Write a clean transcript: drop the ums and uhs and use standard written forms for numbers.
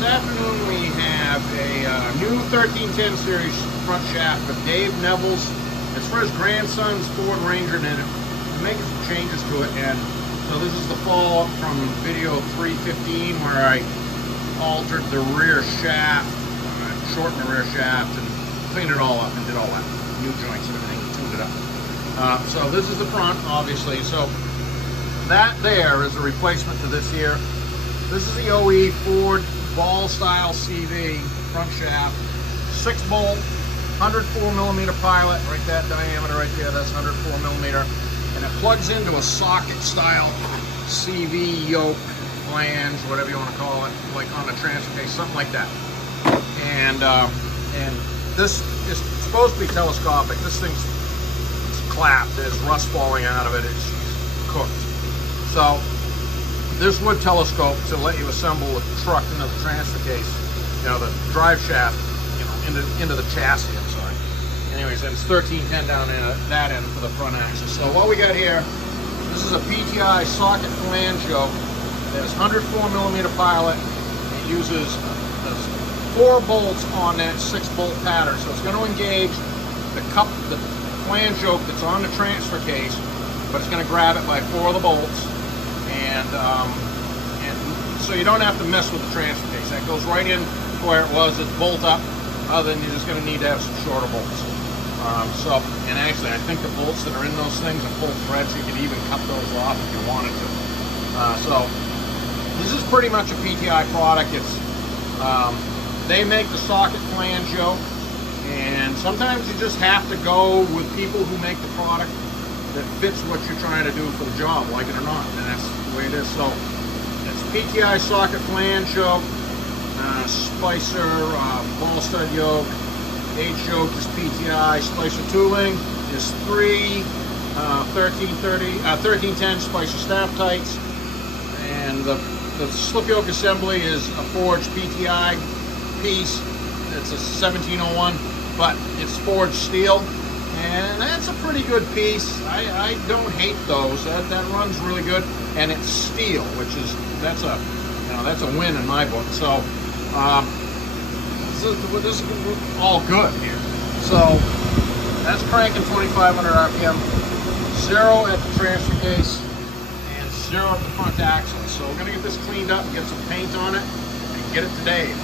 This afternoon we have a new 1310 series front shaft for Dave Neville's. It's for his grandson's Ford Ranger, and we're making some changes to it. And so this is the follow-up from video 315 where I altered the rear shaft, shortened the rear shaft, and cleaned it all up and did all that. New joints and everything, tuned it up. So this is the front, obviously. So that there is a replacement to this here. This is the OE Ford ball style CV front shaft, 6-bolt, 104mm pilot, right that diameter right there, that's 104mm, and it plugs into a socket style CV yoke, flange, whatever you want to call it, like on a transfer case, something like that. And this is supposed to be telescopic. This thing's clapped, there's rust falling out of it, it's cooked. So this would telescope to let you assemble the truck into the transfer case, you know, the drive shaft, you know, into the chassis, I'm sorry. Anyways, and it's 1310 down in that end for the front axle. So what we got here, this is a PTI socket flange yoke. There's 104mm pilot. It uses 4 bolts on that 6-bolt pattern. So it's going to engage the flange yoke that's on the transfer case, but it's going to grab it by 4 of the bolts. And so you don't have to mess with the transfer case. That goes right in where it was. It's bolt up. Other than you're just going to need to have some shorter bolts. And actually, I think the bolts that are in those things are full thread, so you can even cut those off if you wanted to. So this is pretty much a PTI product. It's they make the socket flange yoke, and sometimes you just have to go with people who make the product that fits what you're trying to do for the job, like it or not, and that's the way it is. So it's PTI socket flange yoke, splicer, ball stud yoke, H-yoke is PTI, splicer tooling is 3 1310 splicer snap tights, and the slip yoke assembly is a forged PTI piece. It's a 1701, but it's forged steel. And that's a pretty good piece. I don't hate those. That runs really good, and it's steel, which is that's a win in my book. So this is all good here. So that's cranking 2,500 RPM, 0 at the transfer case, and 0 at the front axle. So we're gonna get this cleaned up and get some paint on it and get it to Dave.